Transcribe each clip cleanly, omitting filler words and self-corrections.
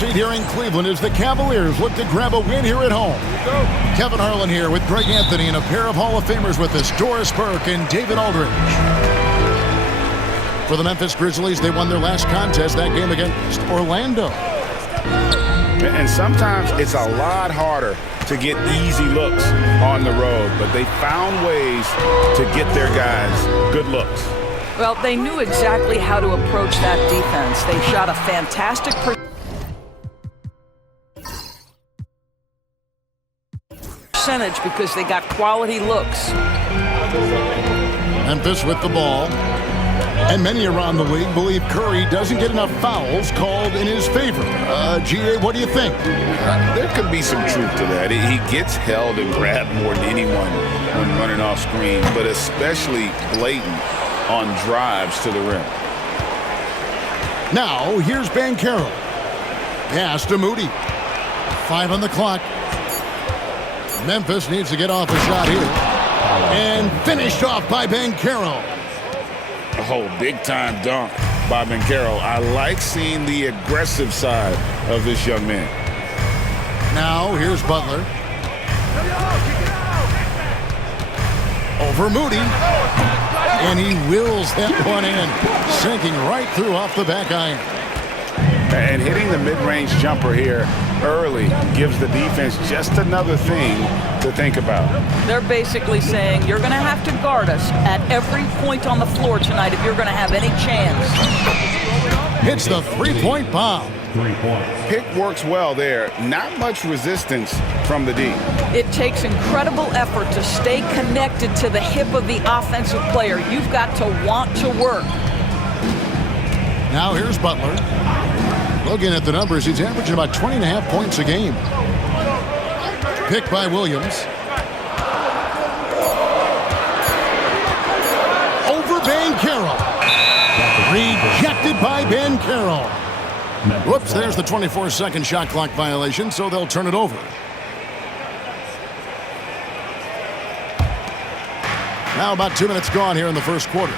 seat here in Cleveland as the Cavaliers look to grab a win here at home. Kevin Harlan here with Greg Anthony and a pair of Hall of Famers with us, Doris Burke and David Aldridge. For the Memphis Grizzlies, they won their last contest, that game against Orlando. And sometimes it's a lot harder to get easy looks on the road, but they found ways to get their guys good looks. Well, they knew exactly how to approach that defense. They shot a fantastic percentage because they got quality looks. Memphis with the ball. And many around the league believe Curry doesn't get enough fouls called in his favor. G.A., what do you think? There could be some truth to that. He gets held and grabbed more than anyone when running off screen, but especially blatant on drives to the rim. Now, here's Banchero. Pass to Moody. 5 on the clock. Memphis needs to get off a shot here. And finished off by Banchero. Oh, big-time dunk by Banchero. I like seeing the aggressive side of this young man. Now, here's Butler. Over Moody. And he wills that one in, sinking right through off the back iron. And hitting the mid-range jumper here early gives the defense just another thing to think about. They're basically saying you're going to have to guard us at every point on the floor tonight if you're going to have any chance. Hits the three-point bomb. 3 points. Pick works well there. Not much resistance from the D. It takes incredible effort to stay connected to the hip of the offensive player. You've got to want to work. Now here's Butler. Looking at the numbers, he's averaging about 20.5 points a game. Pick by Williams. Over Banchero. Rejected by Banchero. Whoops, there's the 24-second shot clock violation, so they'll turn it over. Now about 2 minutes gone here in the first quarter.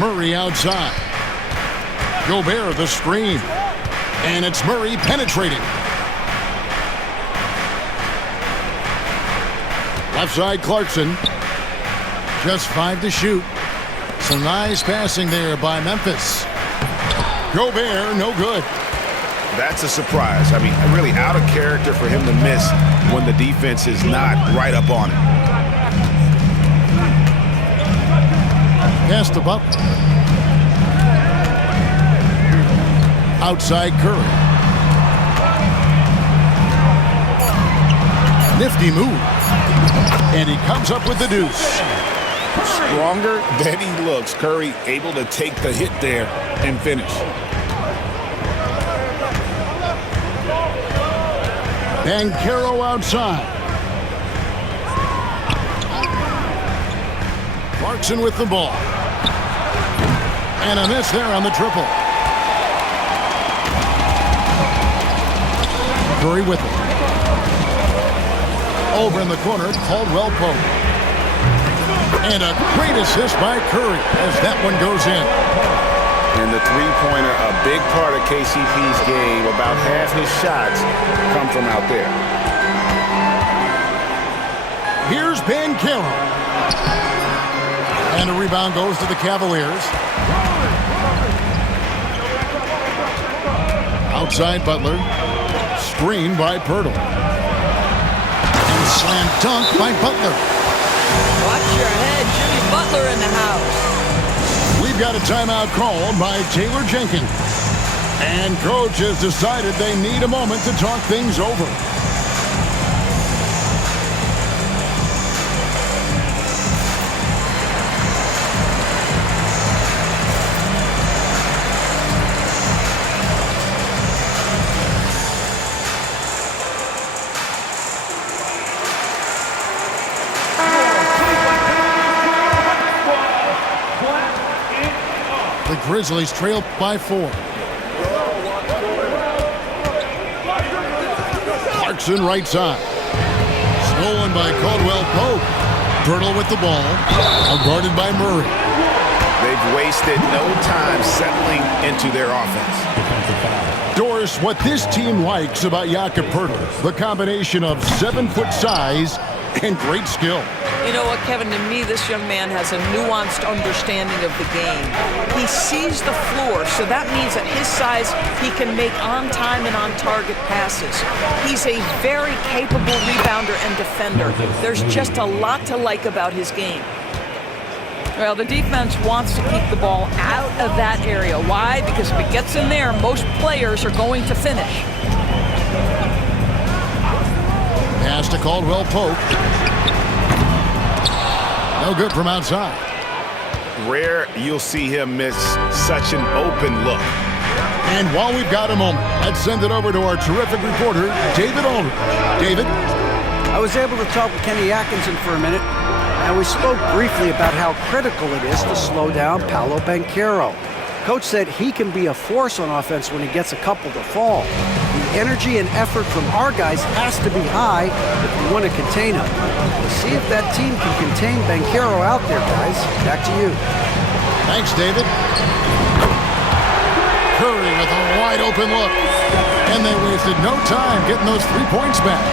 Murray outside. Gobert the screen. And it's Murray penetrating. Left side Clarkson. Just 5 to shoot. Some nice passing there by Memphis. Gobert, no good. That's a surprise. I mean, really out of character for him to miss when the defense is not right up on it. Pass to Butler. Outside Curry. Nifty move. And he comes up with the deuce. Stronger than he looks. Curry able to take the hit there and finish. Banchero outside. Clarkson with the ball. And a miss there on the triple. Curry with it. Over in the corner, Caldwell Pope. And a great assist by Curry as that one goes in. And the three-pointer, a big part of KCP's game. About half his shots come from out there. Here's Banchero. And a rebound goes to the Cavaliers. Outside Butler. Screen by Pirtle. And slam dunk by Butler. Watch your head, Jimmy Butler in the house. We've got a timeout called by Taylor Jenkins. And coach has decided they need a moment to talk things over. The Grizzlies trail by 4. Clarkson right side. Stolen by Caldwell Pope. Pirtle with the ball. Guarded by Murray. They've wasted no time settling into their offense. Doris, what this team likes about Jakob Poeltl, the combination of 7-foot size and great skill. You know what, Kevin, to me, this young man has a nuanced understanding of the game. He sees the floor, so that means at his size, he can make on-time and on-target passes. He's a very capable rebounder and defender. There's just a lot to like about his game. Well, the defense wants to keep the ball out of that area. Why? Because if it gets in there, most players are going to finish. Pass to Caldwell Pope. No good from outside. Rare you'll see him miss such an open look. And while we've got a moment, let's send it over to our terrific reporter, David Aldridge. David? I was able to talk with Kenny Atkinson for a minute, and we spoke briefly about how critical it is to slow down Paolo Banchero. Coach said he can be a force on offense when he gets a couple to fall. The energy and effort from our guys has to be high if we want to contain him. We'll see if that team can contain Banchero out there, guys. Back to you. Thanks, David. Curry with a wide-open look. And they wasted no time getting those 3 points back.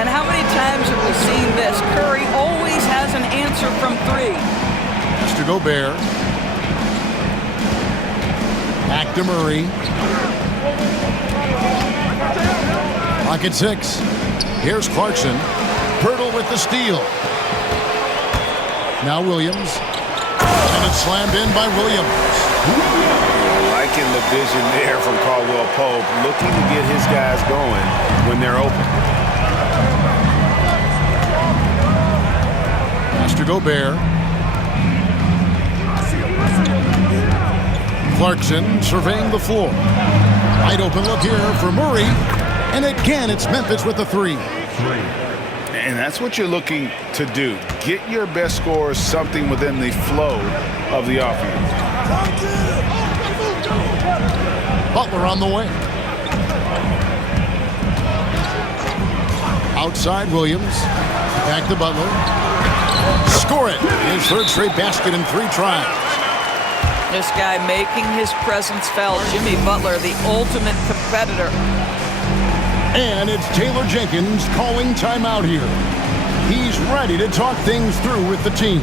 And how many times have we seen this? Curry always has an answer from 3. Pass to Gobert. Back to Murray. Clock at 6. Here's Clarkson. Poeltl with the steal. Now Williams. And it's slammed in by Williams. Liking the vision there from Caldwell Pope, looking to get his guys going when they're open. Pass to Gobert. Clarkson surveying the floor. Wide open look here for Murray. And again, it's Memphis with the 3. And that's what you're looking to do. Get your best scorers something within the flow of the offense. Butler on the wing. Outside Williams. Back to Butler. Score it. His 3rd straight basket in 3 tries. This guy making his presence felt. Jimmy Butler, the ultimate competitor. And it's Taylor Jenkins calling timeout here. He's ready to talk things through with the team.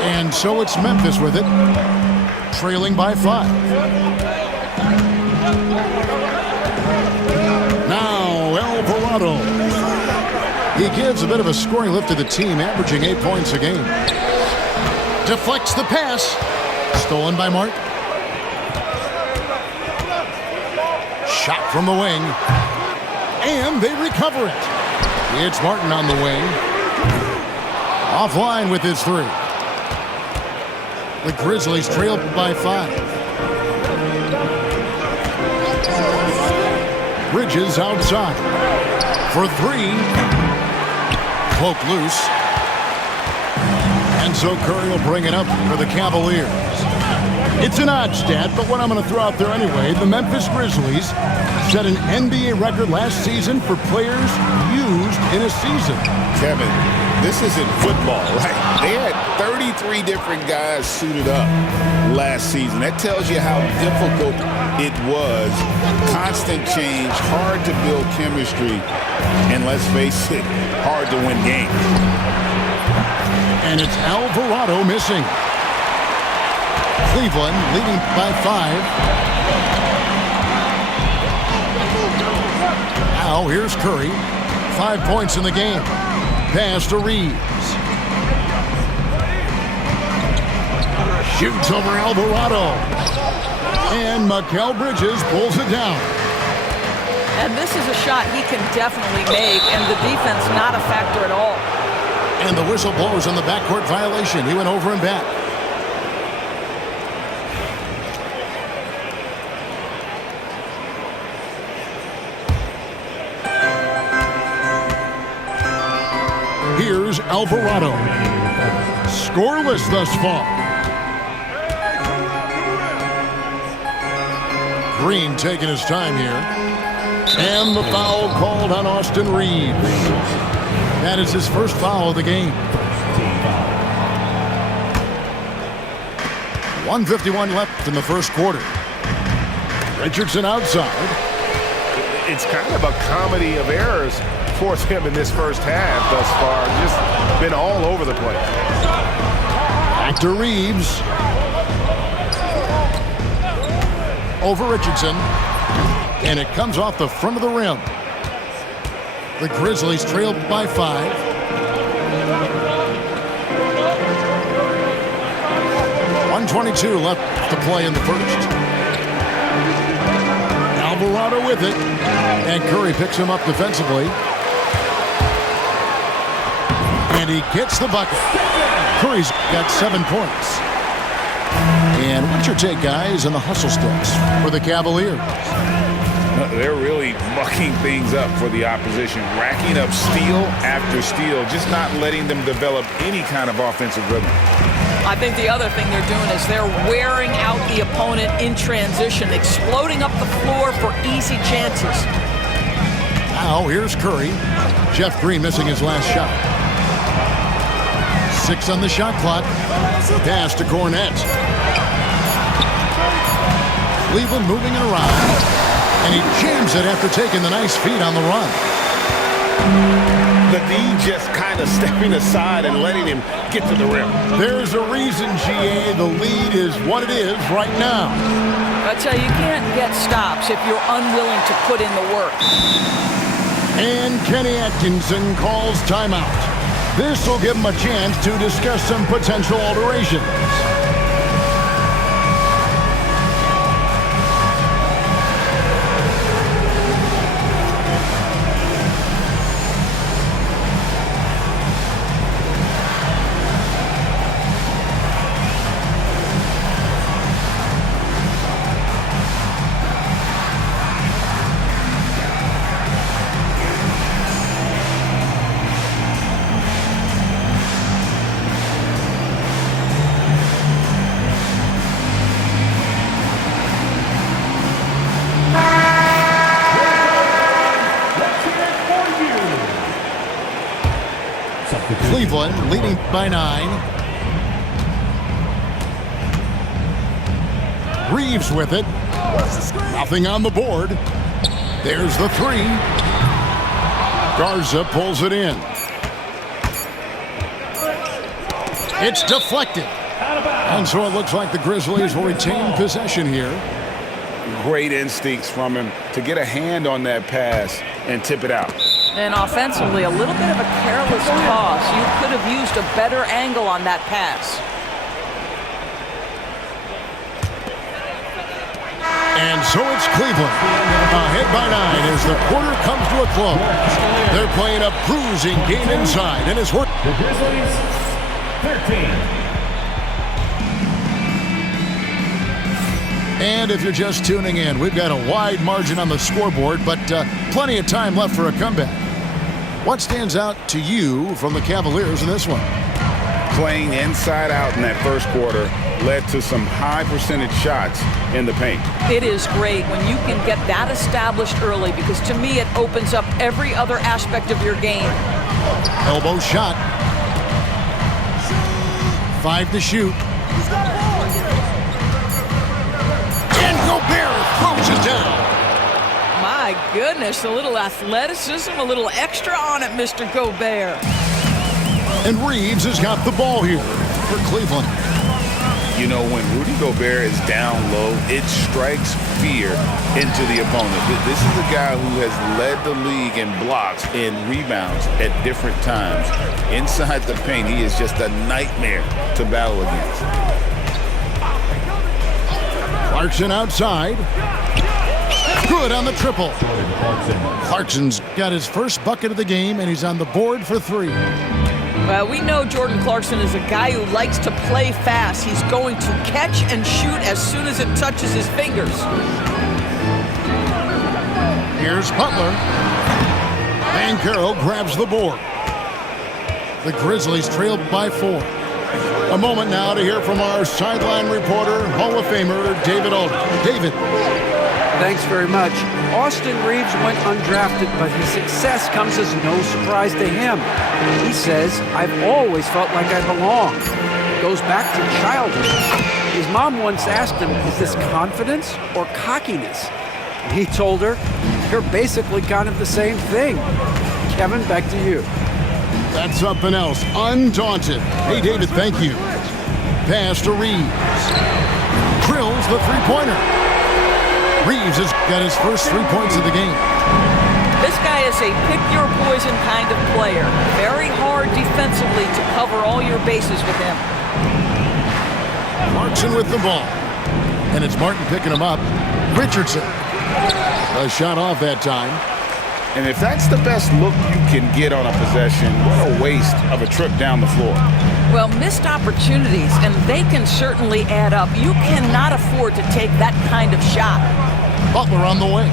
And so it's Memphis with it, trailing by 5. Now Alvarado. He gives a bit of a scoring lift to the team, averaging 8 points a game. Deflects the pass. Stolen by Martin. Shot from the wing. And they recover it. It's Martin on the wing. Offline with his 3. The Grizzlies trailed by 5. Bridges outside. For 3. Poke loose. And so Curry will bring it up for the Cavaliers. It's an odd stat, but what I'm going to throw out there anyway, the Memphis Grizzlies set an NBA record last season for players used in a season. Kevin, this isn't football, right? They had 33 different guys suited up last season. That tells you how difficult it was. Constant change, hard to build chemistry, and let's face it, hard to win games. And it's Alvarado missing. Cleveland leading by 5. Now here's Curry. 5 points in the game. Pass to Reeves. Shoots over Alvarado. And Mikal Bridges pulls it down. And this is a shot he can definitely make, and the defense not a factor at all. And the whistle blows on the backcourt violation. He went over and back. Here's Alvarado. Scoreless thus far. Green taking his time here. And the foul called on Austin Reeves. That is his first foul of the game. 1:51 left in the first quarter. Richardson outside. It's kind of a comedy of errors for him in this first half thus far. Just been all over the place. Back to Reeves. Over Richardson. And it comes off the front of the rim. The Grizzlies trailed by 5. .122 left to play in the first. Alvarado with it. And Curry picks him up defensively. And he gets the bucket. Curry's got 7 points. And what's your take, guys, on the hustle sticks for the Cavaliers? They're really mucking things up for the opposition, racking up steal after steal, just not letting them develop any kind of offensive rhythm. I think the other thing they're doing is they're wearing out the opponent in transition, exploding up the floor for easy chances. Now here's Curry. Jeff Green missing his last shot. 6 on the shot clock. Pass to Cornette. Cleveland moving it around. And he jams it after taking the nice feed on the run. The D just kind of stepping aside and letting him get to the rim. There's a reason, GA, the lead is what it is right now. I tell you, you can't get stops if you're unwilling to put in the work. And Kenny Atkinson calls timeout. This will give him a chance to discuss some potential alterations. Cleveland leading by 9. Reeves with it. Nothing on the board. There's the 3. Garza pulls it in. It's deflected. And so it looks like the Grizzlies will retain possession here. Great instincts from him to get a hand on that pass and tip it out. And offensively, a little bit of a careless toss. You could have used a better angle on that pass. And so it's Cleveland. Ahead by 9 as the quarter comes to a close. They're playing a bruising game inside, and it's worked. The Grizzlies, 13. And if you're just tuning in, we've got a wide margin on the scoreboard, but plenty of time left for a comeback. What stands out to you from the Cavaliers in this one? Playing inside out in that first quarter led to some high percentage shots in the paint. It is great when you can get that established early, because to me it opens up every other aspect of your game. Elbow shot. 5 to shoot. Gobert throws it down. My goodness, a little athleticism, a little extra on it, Mr. Gobert. And Reeves has got the ball here for Cleveland. You know, when Rudy Gobert is down low, it strikes fear into the opponent. This is a guy who has led the league in blocks and rebounds at different times. Inside the paint, he is just a nightmare to battle against. Clarkson outside. Good on the triple. Clarkson's got his first bucket of the game, and he's on the board for 3. Well, we know Jordan Clarkson is a guy who likes to play fast. He's going to catch and shoot as soon as it touches his fingers. Here's Butler. Banchero grabs the board. The Grizzlies trailed by 4. A moment now to hear from our sideline reporter, Hall of Famer David Aldridge. David. Thanks very much. Austin Reeves went undrafted, but his success comes as no surprise to him. He says, "I've always felt like I belong." Goes back to childhood. His mom once asked him, "Is this confidence or cockiness?" And he told her, "You're basically kind of the same thing." Kevin, back to you. That's something else. Undaunted. Hey, David, thank you. Pass to Reeves. Drills the three-pointer. Reeves has got his first 3 points of the game. This guy is a pick-your-poison kind of player. Very hard defensively to cover all your bases with him. Clarkson with the ball. And it's Martin picking him up. Richardson. A shot off that time. And if that's the best look you can get on a possession, what a waste of a trip down the floor. Well, missed opportunities, and they can certainly add up. You cannot afford to take that kind of shot. Butler on the wing.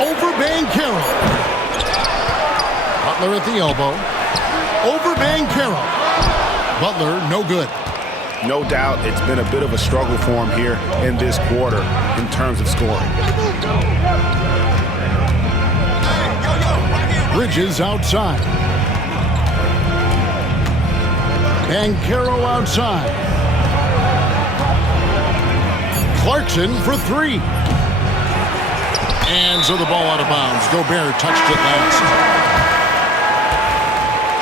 Over Banchero. Butler at the elbow. Over Banchero. Butler, no good. No doubt it's been a bit of a struggle for him here in this quarter in terms of scoring. Bridges outside. Banchero outside. Clarkson for 3. And so the ball out of bounds. Gobert touched it last.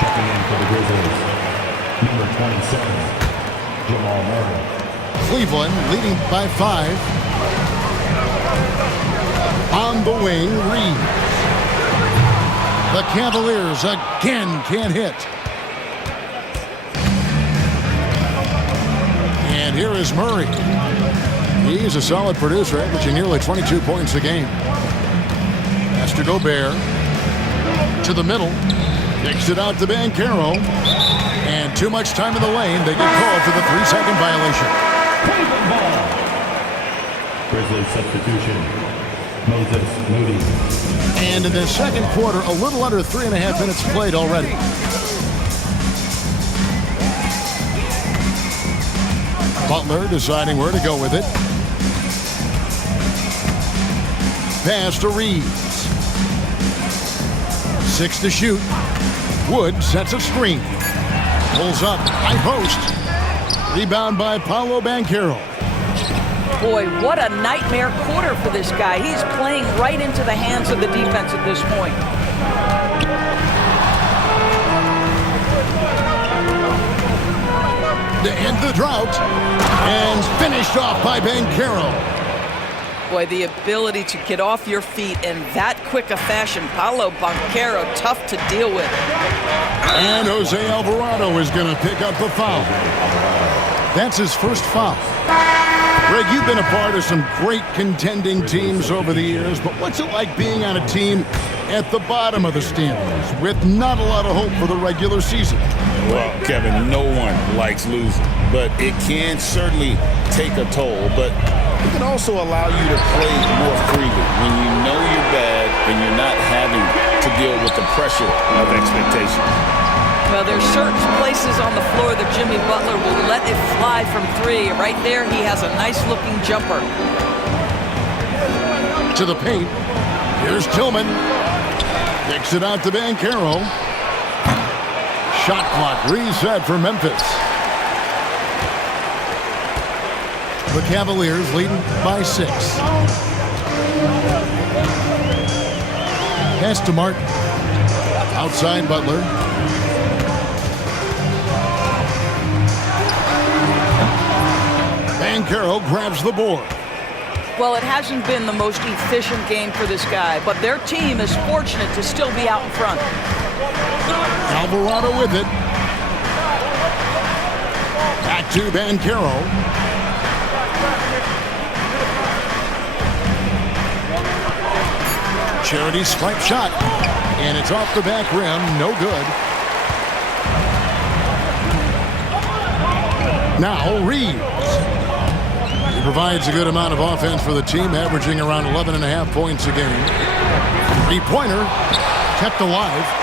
Checking in for the Grizzlies, number 27, Jamal Murray. Cleveland leading by 5. On the wing, Reeves. The Cavaliers again can't hit. And here is Murray. He's a solid producer, averaging nearly 22 points a game. Pass to Gobert. To the middle. Kicks it out to Banchero. And too much time in the lane. They get called for the 3-second violation. Cleveland ball. Grizzlies substitution, Moses Moody. And in the second quarter, a little under 3.5 minutes played already. Butler deciding where to go with it. Pass to Reeves. 6 to shoot. Wood sets a screen. Pulls up, high post. Rebound by Paolo Banchero. Boy, what a nightmare quarter for this guy. He's playing right into the hands of the defense at this point. To end the drought. And finished off by Banchero. Boy, the ability to get off your feet in that quick a fashion. Paolo Banchero, tough to deal with. And Jose Alvarado is going to pick up the foul. That's his first foul. Greg, you've been a part of some great contending teams over the years, but what's it like being on a team at the bottom of the standings with not a lot of hope for the regular season? Well, Kevin, no one likes losing, but it can certainly take a toll. But it can also allow you to play more freely when you know you're bad and you're not having to deal with the pressure of expectation. Well, there's certain places on the floor that Jimmy Butler will let it fly from 3. Right there, he has a nice-looking jumper. To the paint. Here's Tillman. Kicks it out to Banchero. Shot clock reset for Memphis. The Cavaliers leading by 6. Pass to Martin. Outside Butler. Banchero grabs the board. Well, it hasn't been the most efficient game for this guy, but their team is fortunate to still be out in front. Alvarado with it. Back to Banchero. Charity swipe shot. And it's off the back rim. No good. Now Reeves. He provides a good amount of offense for the team, averaging around 11.5 points a game. Three-pointer kept alive.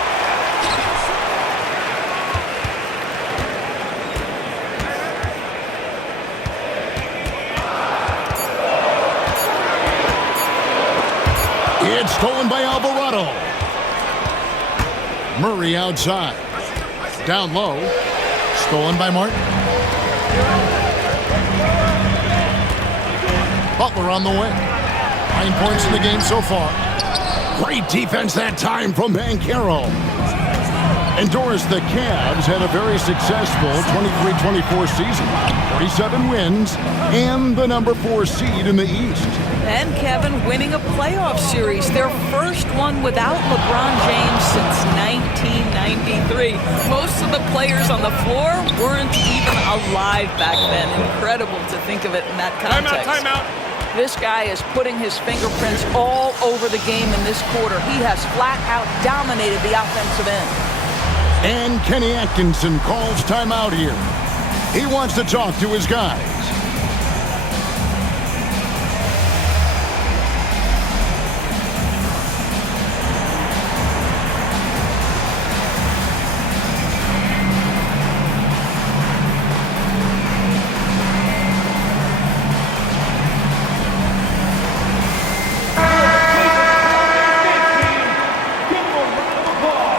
It's stolen by Alvarado. Murray outside. Down low. Stolen by Martin. Butler on the wing. 9 points in the game so far. Great defense that time from Banchero. Endorsed, the Cavs had a very successful 23-24 season. 47 wins and the number 4 seed in the East. And Kevin winning a playoff series, their first one without LeBron James since 1993. Most of the players on the floor weren't even alive back then. Incredible to think of it in that context. Timeout. This guy is putting his fingerprints all over the game in this quarter. He has flat out dominated the offensive end. And Kenny Atkinson calls timeout here. He wants to talk to his guys.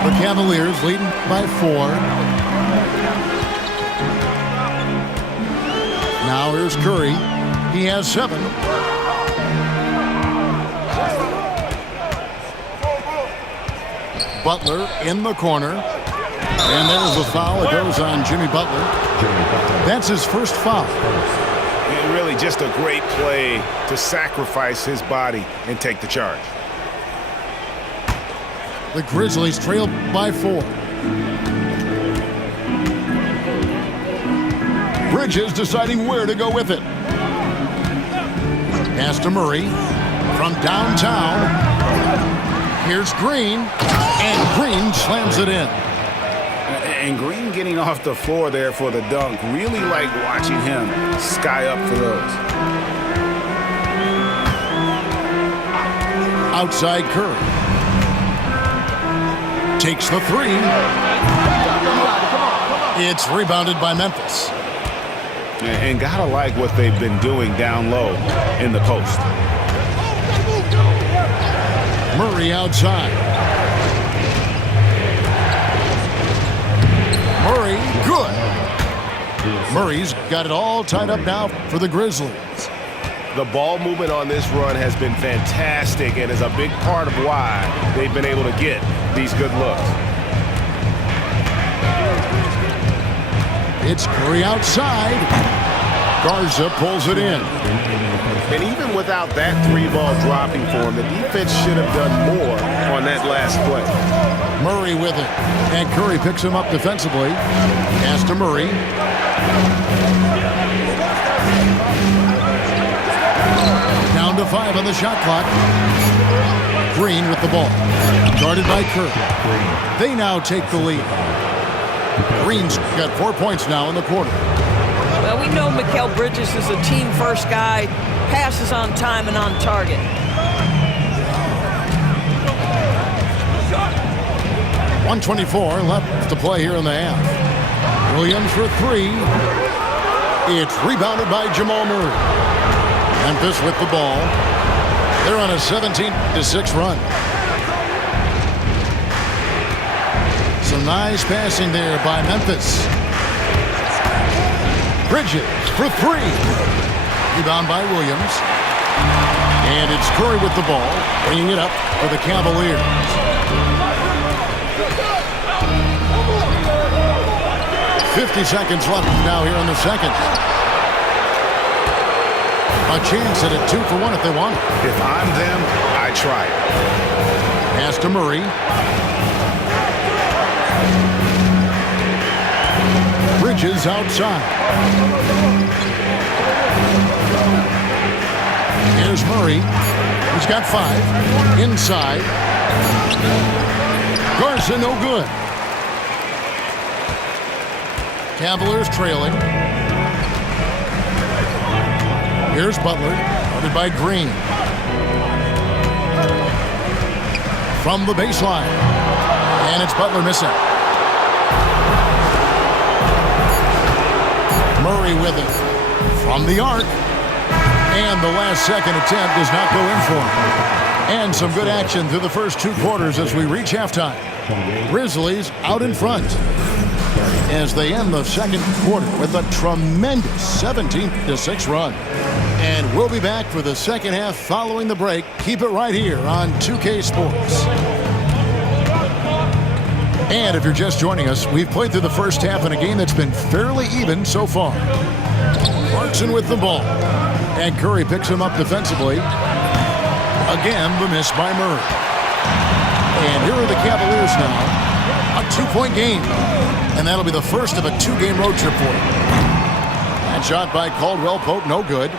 The Cavaliers leading by 4. Now here's Curry. He has 7. Butler in the corner. And there's a foul. It goes on Jimmy Butler. That's his first foul. And really just a great play to sacrifice his body and take the charge. The Grizzlies trail by 4. Bridges deciding where to go with it. Pass to Murray from downtown. Here's Green, and Green slams it in. And Green getting off the floor there for the dunk. Really like watching him sky up for those. Outside Curry. Takes the 3. It's rebounded by Memphis. And gotta like what they've been doing down low in the post. Murray outside. Murray, good. Murray's got it all tied up now for the Grizzlies. The ball movement on this run has been fantastic and is a big part of why they've been able to get these good looks. It's Curry outside. Garza pulls it in. And even without that 3-ball dropping for him, the defense should have done more on that last play. Murray with it. And Curry picks him up defensively. Pass to Murray. Down to 5 on the shot clock. Green with the ball. Guarded by Curry. They now take the lead. Green's got 4 points now in the quarter. Well, we know Mikal Bridges is a team-first guy, passes on time and on target. .124 left to play here in the half. Williams for 3. It's rebounded by Jamal Murray. Memphis with the ball. They're on a 17-6 run. Some nice passing there by Memphis. Bridges for 3. Rebound by Williams. And it's Curry with the ball, bringing it up for the Cavaliers. .50 seconds left now here in the second. A chance at a 2-for-1 if they want it. If I'm them, I try it. Pass to Murray. Bridges Dishes outside. Here's Murray. He's got 5. Inside. Garza no good. Cavaliers trailing. Here's Butler, guarded by Green. From the baseline. And it's Butler missing. Murray with it. From the arc. And the last second attempt does not go in for him. And some good action through the first 2 quarters as we reach halftime. Grizzlies out in front as they end the second quarter with a tremendous 17-6 run. And we'll be back for the second half following the break. Keep it right here on 2K Sports. And if you're just joining us, we've played through the first half in a game that's been fairly even so far. Clarkson with the ball. And Curry picks him up defensively. Again, the miss by Murray. And here are the Cavaliers now. A 2-point game. And that'll be the first of a 2-game road trip for them. That shot by Caldwell Pope, no good.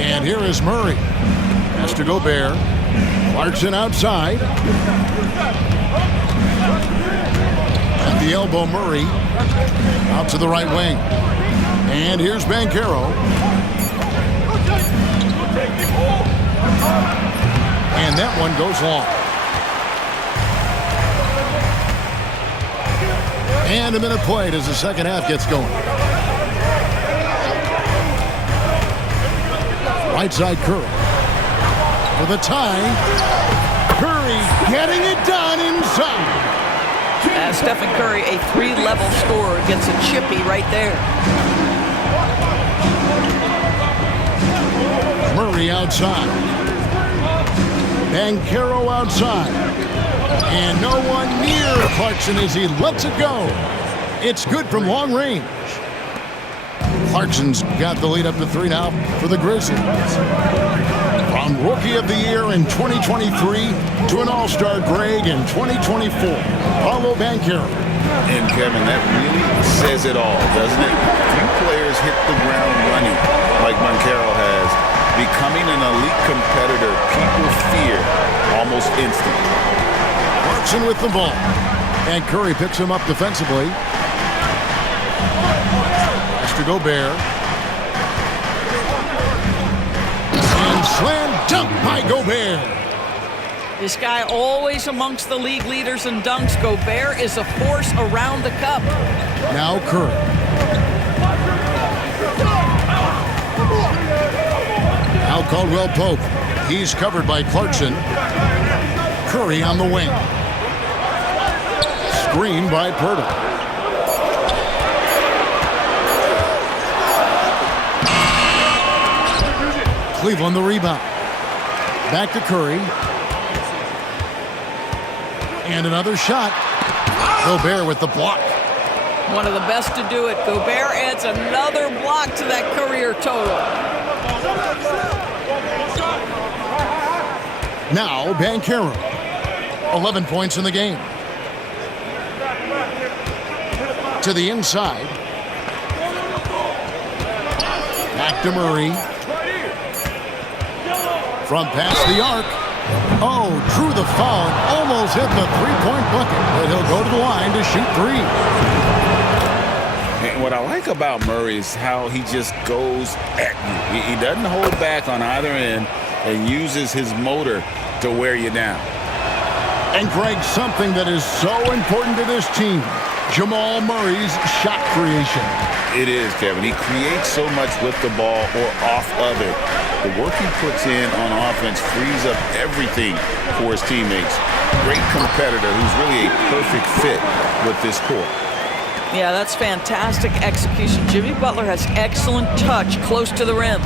And here is Murray. Has to Gobert. Clarkson outside. At the elbow, Murray. Out to the right wing. And here's Banchero. And that one goes long. And a minute played as the second half gets going. Right side Curry. For the tie. Curry getting it done inside. Stephen Curry, a 3-level scorer, gets a chippy right there. Murray outside. Banchero outside. And no one near Clarkson as he lets it go. It's good from long range. Clarkson's got the lead up to 3 now for the Grizzlies. From Rookie of the Year in 2023 to an All-Star Greg in 2024, Paolo Banchero. And Kevin, that really says it all, doesn't it? Few players hit the ground running like Banchero has. Becoming an elite competitor, people fear almost instantly. Clarkson with the ball. And Curry picks him up defensively. Has to Gobert. And slam dunk by Gobert. This guy always amongst the league leaders in dunks. Gobert is a force around the cup. Now Curry. Now Caldwell Pope. He's covered by Clarkson. Curry on the wing. Screen by Pirtle. Cleveland the rebound. Back to Curry. And another shot. Gobert with the block. One of the best to do it. Gobert adds another block to that career total. Now Banchero. 11 points in the game. To the inside. Back to Murray. From past the arc. Oh, drew the foul and almost hit the 3-point bucket. But he'll go to the line to shoot 3. And what I like about Murray is how he just goes at you. He doesn't hold back on either end and uses his motor to wear you down. And Greg, something that is so important to this team, Jamal Murray's shot creation. It is, Kevin. He creates so much with the ball or off of it. The work he puts in on offense frees up everything for his teammates. Great competitor who's really a perfect fit with this core. Yeah, that's fantastic execution. Jimmy Butler has excellent touch close to the rim.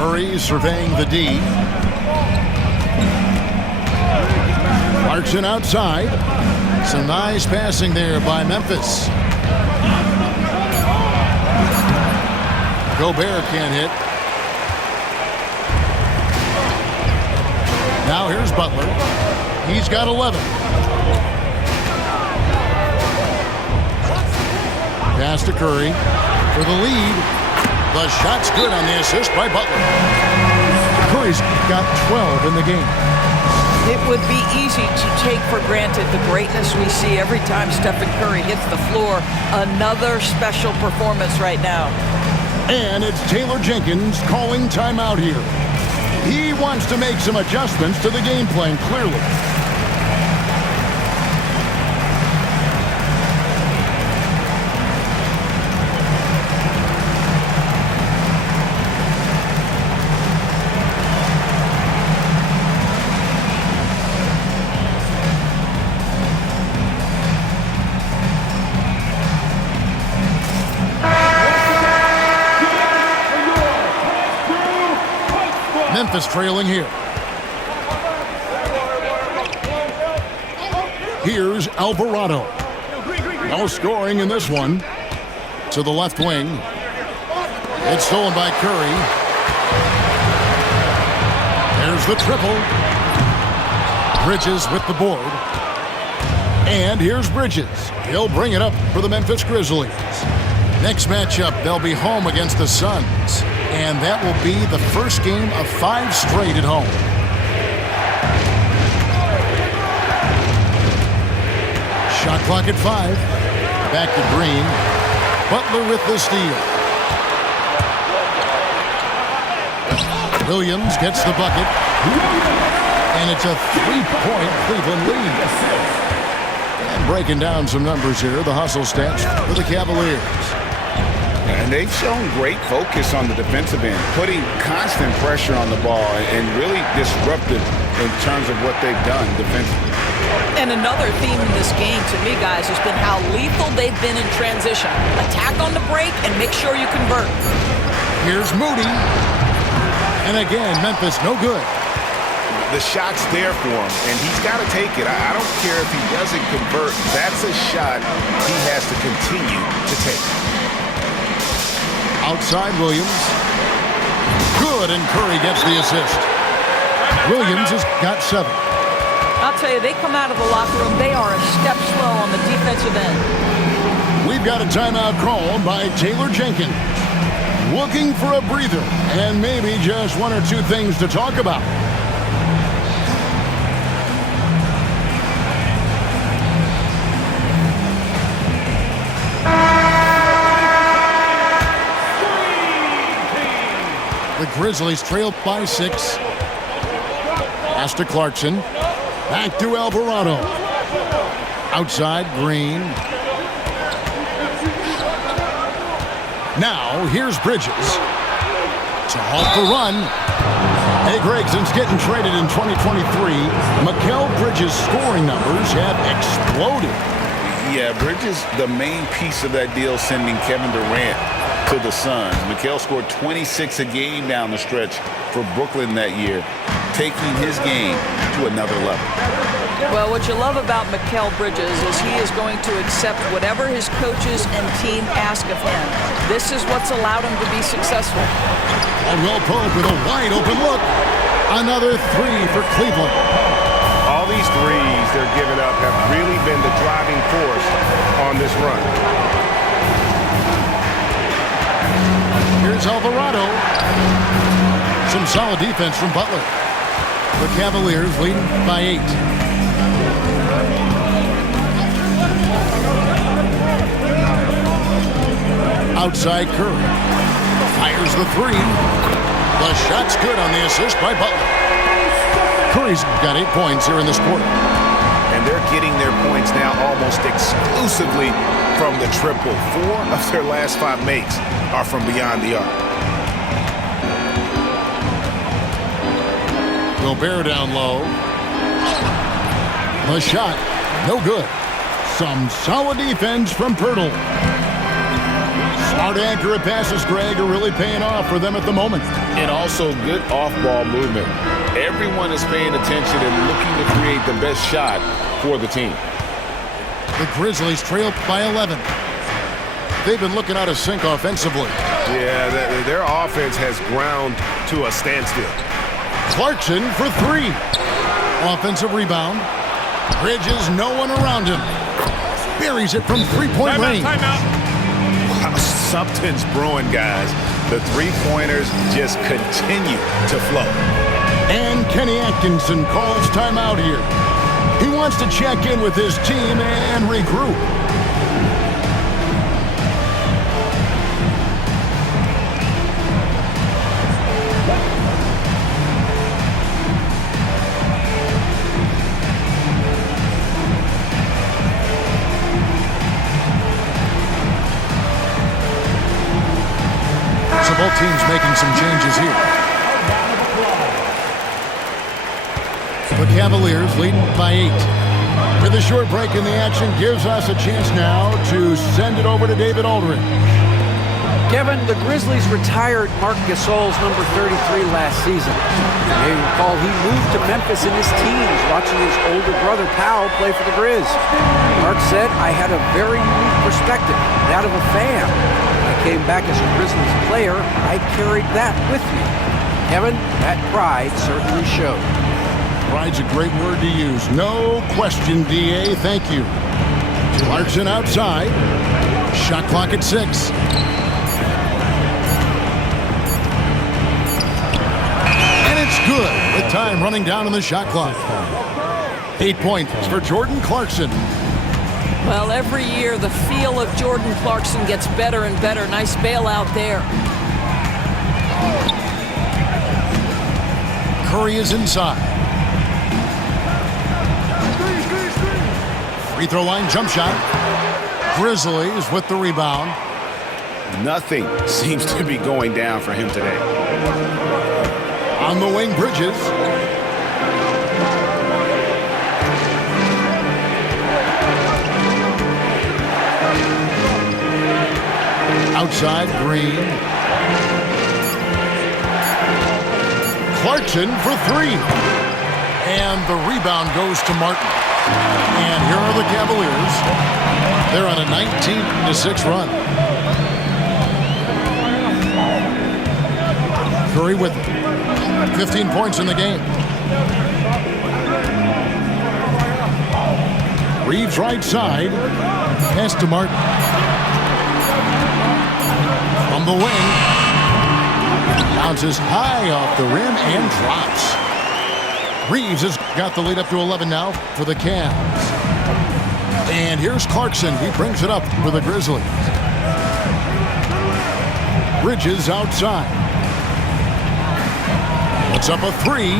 Murray surveying the D. Clarkson outside. Some nice passing there by Memphis. Gobert can't hit. Now here's Butler. He's got 11. Pass to Curry for the lead. The shot's good on the assist by Butler. Curry's got 12 in the game. It would be easy to take for granted the greatness we see every time Stephen Curry hits the floor. Another special performance right now. And it's Taylor Jenkins calling timeout here. He wants to make some adjustments to the game plan, clearly. Memphis trailing here. Here's Alvarado. No scoring in this one. To the left wing. It's stolen by Curry. There's the triple. Bridges with the board. And here's Bridges. He'll bring it up for the Memphis Grizzlies. Next matchup, they'll be home against the Suns. And that will be the first game of 5 straight at home. Shot clock at 5. Back to Green. Butler with the steal. Williams gets the bucket. And it's a 3-point Cleveland lead. And breaking down some numbers here, the hustle stats for the Cavaliers. And they've shown great focus on the defensive end, putting constant pressure on the ball and really disruptive in terms of what they've done defensively. And another theme in this game to me, guys, has been how lethal they've been in transition. Attack on the break and make sure you convert. Here's Moody. And again, Memphis no good. The shot's there for him, and he's got to take it. I don't care if he doesn't convert. That's a shot he has to continue to take. Outside Williams. Good, and Curry gets the assist. Williams has got 7. I'll tell you, they come out of the locker room, they are a step slow on the defensive end. We've got a timeout called by Taylor Jenkins. Looking for a breather and maybe just 1 or 2 things to talk about. The Grizzlies trail by 6. Pass to Clarkson. Back to Alvarado. Outside, Green. Now, here's Bridges. To halt the run. Hey, Greg, since getting traded in 2023, Mikal Bridges' scoring numbers have exploded. Yeah, Bridges, the main piece of that deal, sending Kevin Durant to the Suns. Mikal scored 26 a game down the stretch for Brooklyn that year, taking his game to another level. Well, what you love about Mikal Bridges is he is going to accept whatever his coaches and team ask of him. This is what's allowed him to be successful. Caldwell Pope with a wide open look. Another 3 for Cleveland. All these threes they're giving up have really been the driving force on this run. Here's Alvarado. Some solid defense from Butler. The Cavaliers leading by 8. Outside Curry. Fires the 3. The shot's good on the assist by Butler. Curry's got 8 points here in this quarter. And they're getting their points now almost exclusively from the triple. 4 of their last 5 makes are from beyond the arc. Gobert down low. The shot, no good. Some solid defense from Pirtle. Smart, accurate passes, Greg, are really paying off for them at the moment. And also good off-ball movement. Everyone is paying attention and looking to create the best shot for the team. The Grizzlies trail by 11. They've been looking out of sync offensively. Yeah, their offense has ground to a standstill. Clarkson for three. Offensive rebound. Bridges, no one around him. Buries it from three-point range. Wow, something's brewing, guys. The three-pointers just continue to flow. And Kenny Atkinson calls timeout here. He wants to check in with his team and regroup. So both teams making some changes here. The Cavaliers leading by 8. With a short break in the action gives us a chance now to send it over to David Aldridge. Kevin, the Grizzlies retired Marc Gasol's number 33 last season. You may recall he moved to Memphis in his teens, watching his older brother Powell play for the Grizz. Marc said, "I had a very unique perspective, that of a fan. When I came back as a Grizzlies player, I carried that with me." Kevin, that pride certainly showed. Pride's a great word to use. No question, D.A. Thank you. Clarkson outside. Shot clock at 6. And it's good with time running down on the shot clock. 8 points for Jordan Clarkson. Well, every year the feel of Jordan Clarkson gets better and better. Nice bailout there. Curry is inside. Free throw line jump shot. Grizzlies with the rebound. Nothing seems to be going down for him today. On the wing, Bridges. Outside, Green. Clarkson for three. And the rebound goes to Martin. And here are the Cavaliers. They're on a 19-6 run. Curry with 15 points in the game. Reeves right side. Pass to Martin. From the wing. Bounces high off the rim and drops. Reeves has got the lead up to 11 now for the Cavs. And here's Clarkson. He brings it up for the Grizzlies. Bridges outside. Puts up a three.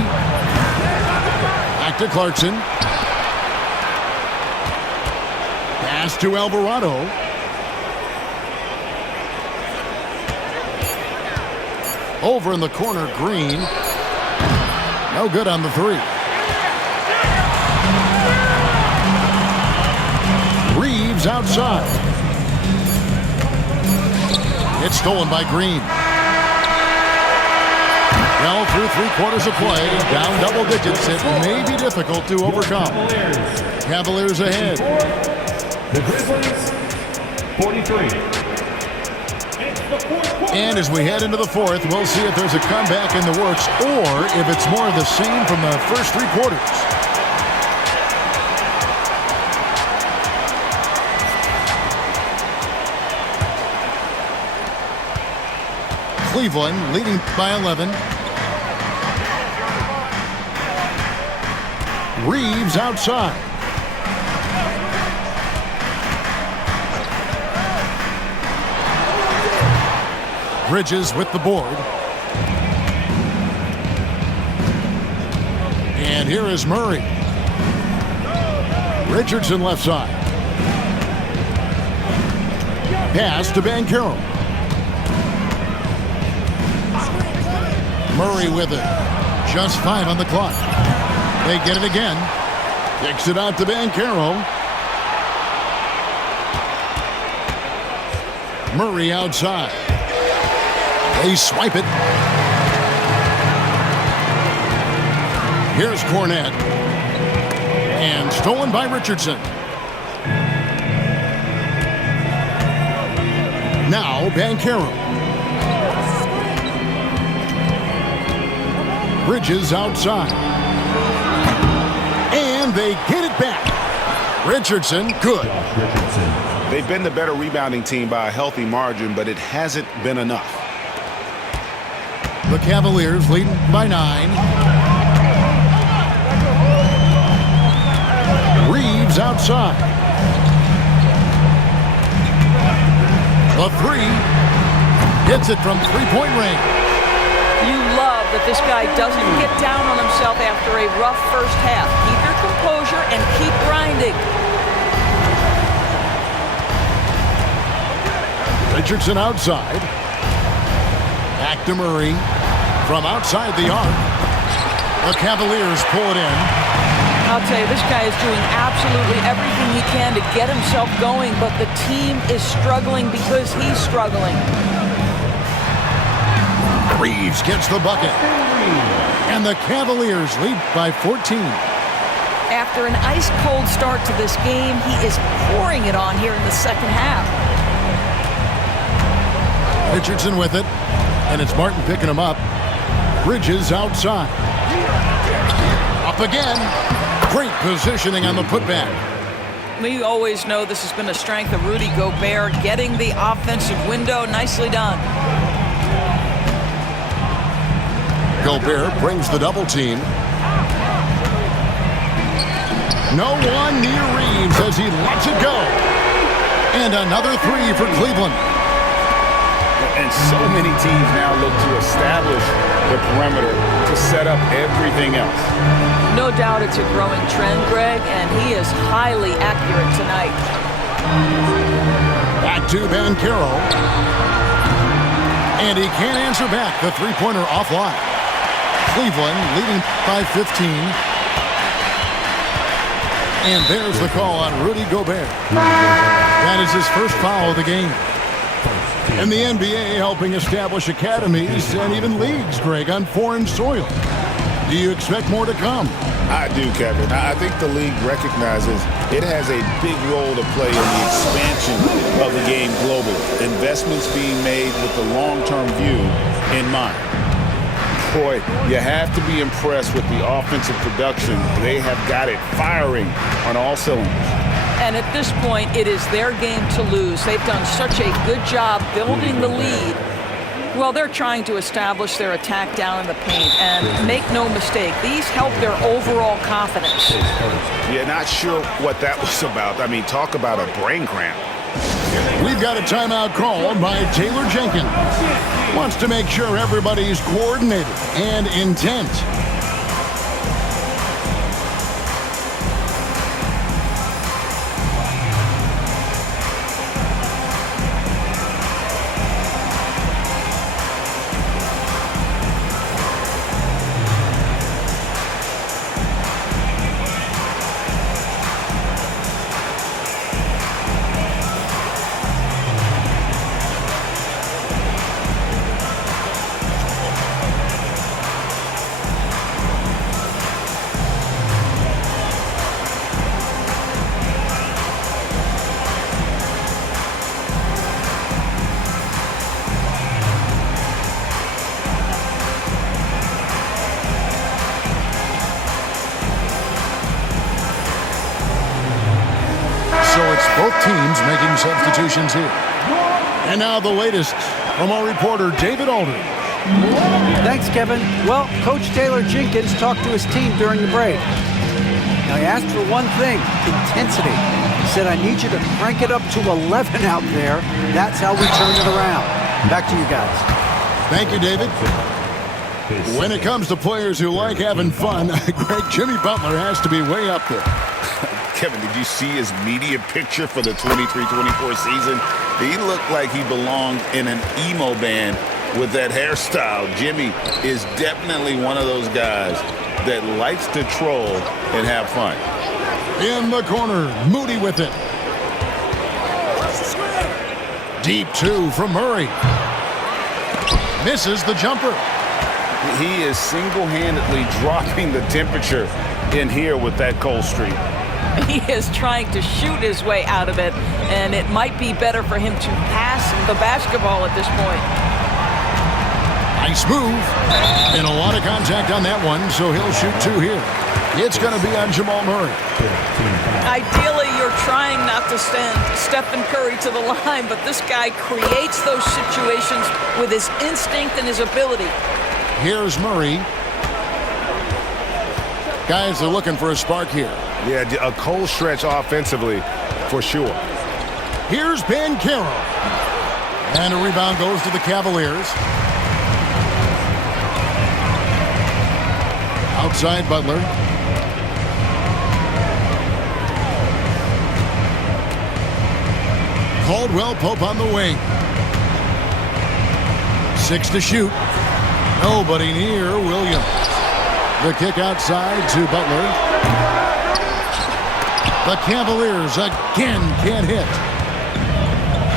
Back to Clarkson. Pass to Alvarado. Over in the corner, Green. No good on the three. Reeves outside. It's stolen by Green. Well, through 3/4 of play, down double digits, it may be difficult to overcome. Cavaliers ahead. The Grizzlies, 43. And as we head into the fourth, we'll see if there's a comeback in the works or if it's more of the same from the first 3 quarters. Cleveland leading by 11. Reeves outside. Bridges with the board. And here is Murray. Richardson left side. Pass to Banchero. Murray with it. Just 5 on the clock. They get it again. Kicks it out to Banchero. Murray outside. They swipe it. Here's Cornette. And stolen by Richardson. Now Banchero. Bridges outside. And they get it back. Richardson, good. Josh Richardson. They've been the better rebounding team by a healthy margin, but it hasn't been enough. The Cavaliers leading by 9. Reeves outside. The 3. Hits it from three-point range. You love that this guy doesn't get down on himself after a rough first half. Keep your composure and keep grinding. Richardson outside. Back to Murray. From outside the arc. The Cavaliers pull it in. I'll tell you, this guy is doing absolutely everything he can to get himself going, but the team is struggling because he's struggling. Reeves gets the bucket. And the Cavaliers lead by 14. After an ice-cold start to this game, he is pouring it on here in the second half. Richardson with it. And it's Martin picking him up. Bridges outside. Up again. Great positioning on the putback. We always know this has been a strength of Rudy Gobert, getting the offensive window. Nicely done. Gobert brings the double team. No one near Reeves as he lets it go. And another 3 for Cleveland. And so many teams now look to establish the perimeter to set up everything else. No doubt it's a growing trend, Greg, and he is highly accurate tonight. Back to Banchero. And he can't answer back. The three-pointer offline. Cleveland leading by 15. And there's the call on Rudy Gobert. That is his first foul of the game. And the NBA helping establish academies and even leagues, Greg, on foreign soil. Do you expect more to come? I do, Kevin. I think the league recognizes it has a big role to play in the expansion of the game globally. Investments being made with the long-term view in mind. Boy, you have to be impressed with the offensive production. They have got it firing on all cylinders. And at this point, it is their game to lose. They've done such a good job building the lead. Well, they're trying to establish their attack down in the paint. And make no mistake, these help their overall confidence. Yeah, not sure what that was about. I mean, talk about a brain cramp. We've got a timeout called by Taylor Jenkins. Wants to make sure everybody's coordinated and intent. Both teams making substitutions here. And now the latest from our reporter, David Aldridge. Thanks, Kevin. Well, Coach Taylor Jenkins talked to his team during the break. Now, he asked for one thing, intensity. He said, I need you to crank it up to 11 out there. That's how we turn it around. Back to you guys. Thank you, David. When it comes to players who like having fun, Greg, Jimmy Butler has to be way up there. Kevin, did you see his media picture for the 23-24 season? He looked like he belonged in an emo band with that hairstyle. Jimmy is definitely one of those guys that likes to troll and have fun. In the corner, Moody with it. Deep 2 from Murray. Misses the jumper. He is single-handedly dropping the temperature in here with that cold streak. He is trying to shoot his way out of it, and it might be better for him to pass the basketball at this point. Nice move. And a lot of contact on that one, so he'll shoot 2 here. It's going to be on Jamal Murray. Ideally, you're trying not to send Stephen Curry to the line, but this guy creates those situations with his instinct and his ability. Here's Murray. Guys are looking for a spark here. Yeah, a cold stretch offensively for sure. Here's Banchero. And a rebound goes to the Cavaliers. Outside Butler. Caldwell Pope on the wing. 6 to shoot. Nobody near Williams. The kick outside to Butler. The Cavaliers again can't hit.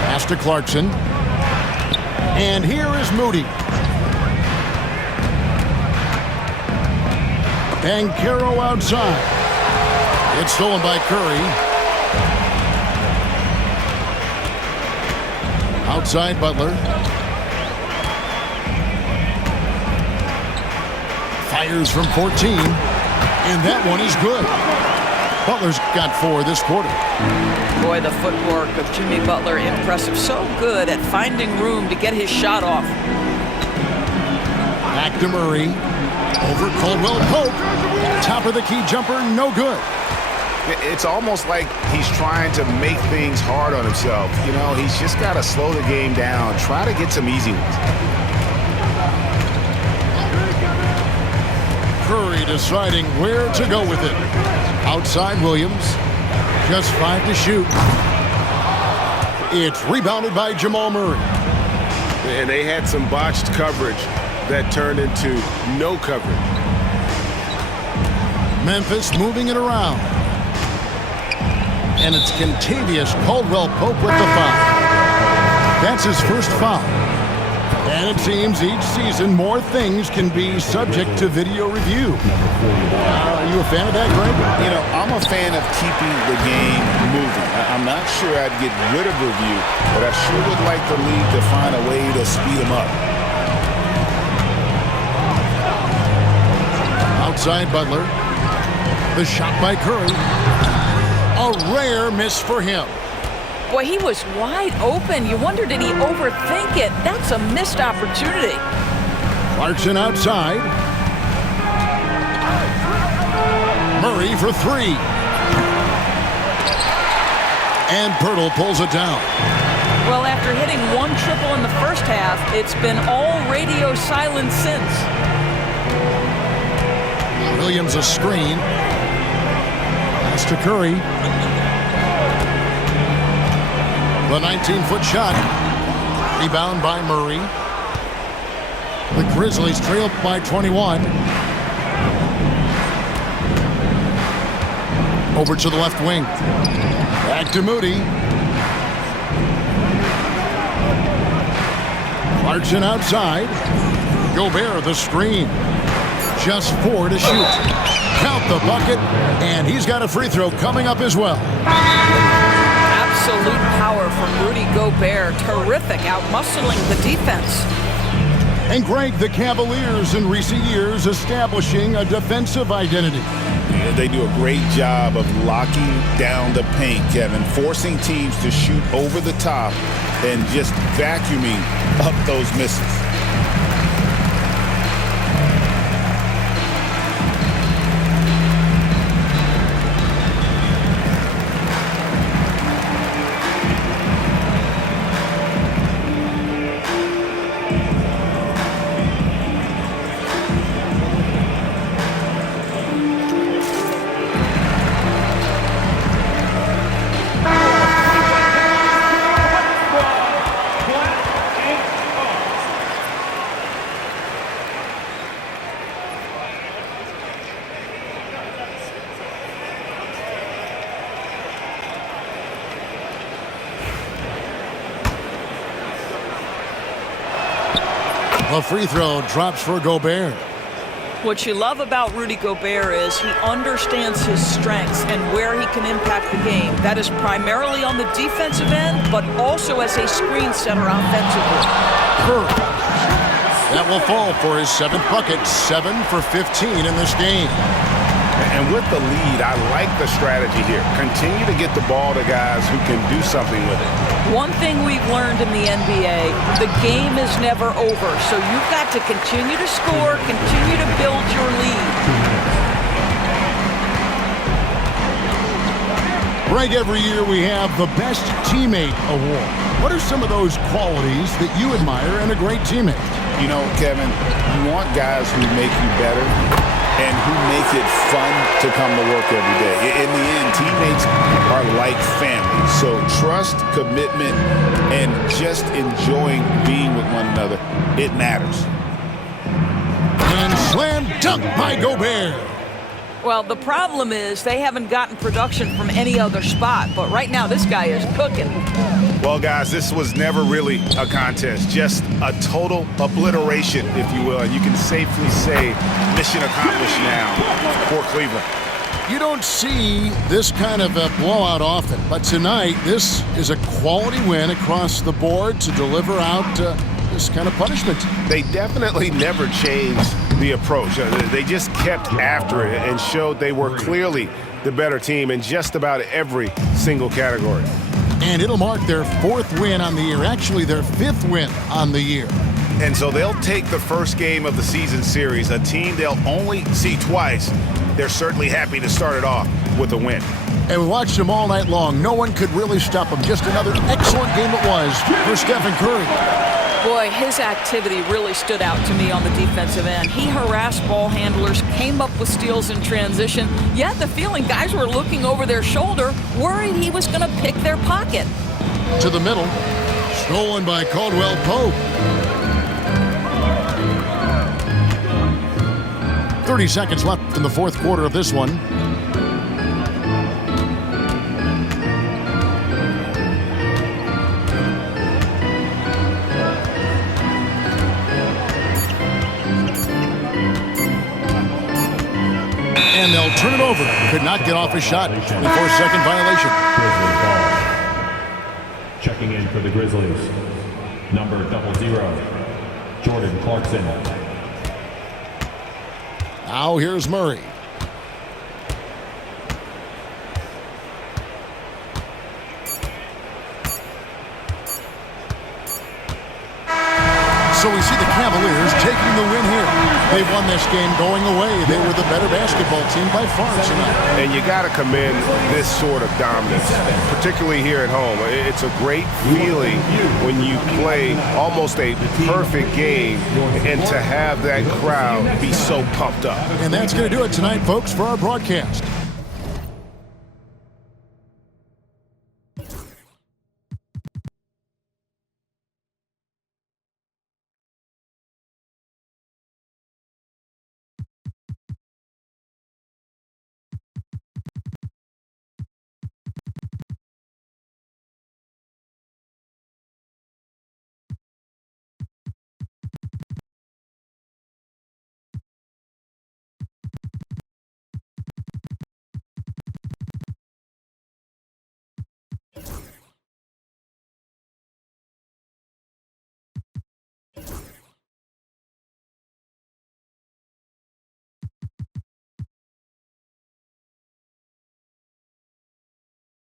Pass to Clarkson. And here is Moody. Banchero outside. It's stolen by Curry. Outside Butler. Fires from 14. And that one is good. Butler's got 4 this quarter. Boy, the footwork of Jimmy Butler, impressive. So good at finding room to get his shot off. Back to Murray. Over Caldwell Pope. Top of the key jumper, no good. It's almost like he's trying to make things hard on himself. You know, he's just got to slow the game down. Try to get some easy ones. Curry deciding where to go with it. Outside Williams. Just 5 to shoot. It's rebounded by Jamal Murray. And they had some botched coverage that turned into no coverage. Memphis moving it around. And it's Contavious Caldwell Pope with the foul. That's his first foul. And it seems each season more things can be subject to video review. Are you a fan of that, Greg? You know, I'm a fan of keeping the game moving. I'm not sure I'd get rid of review, but I sure would like the league to find a way to speed them up. Outside Butler. The shot by Curry. A rare miss for him. Boy, he was wide open. You wonder, did he overthink it? That's a missed opportunity. Clarkson outside. Murray for 3. And Pirtle pulls it down. Well, after hitting 1 triple in the first half, it's been all radio silence since. Williams a screen. Pass to Curry. The 19-foot shot. Rebound by Murray. The Grizzlies trail by 21. Over to the left wing. Back to Moody. Clarkson outside. Gobert the screen. Just 4 to shoot. Count the bucket, and he's got a free throw coming up as well. Absolute power from Rudy Gobert. Terrific, out-muscling the defense. And Greg, the Cavaliers in recent years establishing a defensive identity. Yeah, they do a great job of locking down the paint, Kevin, forcing teams to shoot over the top and just vacuuming up those misses. A free throw drops for Gobert. What you love about Rudy Gobert is he understands his strengths and where he can impact the game. That is primarily on the defensive end, but also as a screen setter offensively. Curry. That will fall for his 7th bucket, 7 for 15 in this game. And with the lead, I like the strategy here. Continue to get the ball to guys who can do something with it. One thing we've learned in the NBA, the game is never over. So you've got to continue to score, continue to build your lead. Right, every year we have the Best Teammate Award. What are some of those qualities that you admire in a great teammate? You know, Kevin, you want guys who make you better and who make it fun to come to work every day. In the end, teammates are like family. So trust, commitment, and just enjoying being with one another, it matters. And slam dunk by Gobert. Well, the problem is they haven't gotten production from any other spot. But right now, this guy is cooking. Well, guys, this was never really a contest, just a total obliteration, if you will. And you can safely say mission accomplished now for Cleveland. You don't see this kind of a blowout often, but tonight this is a quality win across the board to deliver out this kind of punishment. They definitely never changed the approach. They just kept after it and showed they were clearly the better team in just about every single category. And it'll mark their 4th win on the year, actually their 5th win on the year. And so they'll take the first game of the season series, a team they'll only see twice. They're certainly happy to start it off with a win. And we watched them all night long. No one could really stop them. Just another excellent game it was for Stephen Curry. Boy, his activity really stood out to me on the defensive end. He harassed ball handlers, came up with steals in transition. You had the feeling guys were looking over their shoulder, worried he was going to pick their pocket. To the middle, stolen by Caldwell Pope. 30 seconds left in the 4th quarter of this one. And they'll turn it over. Could not get off a shot. 24-second violation. Grizzlies ball. Checking in for the Grizzlies. Number 00, Jordan Clarkson. Now here's Murray. So we see the Cavaliers taking the win here. They won this game going away. They were the better basketball team by far tonight. And you got to commend this sort of dominance, particularly here at home. It's a great feeling when you play almost a perfect game and to have that crowd be so pumped up. And that's going to do it tonight, folks, for our broadcast.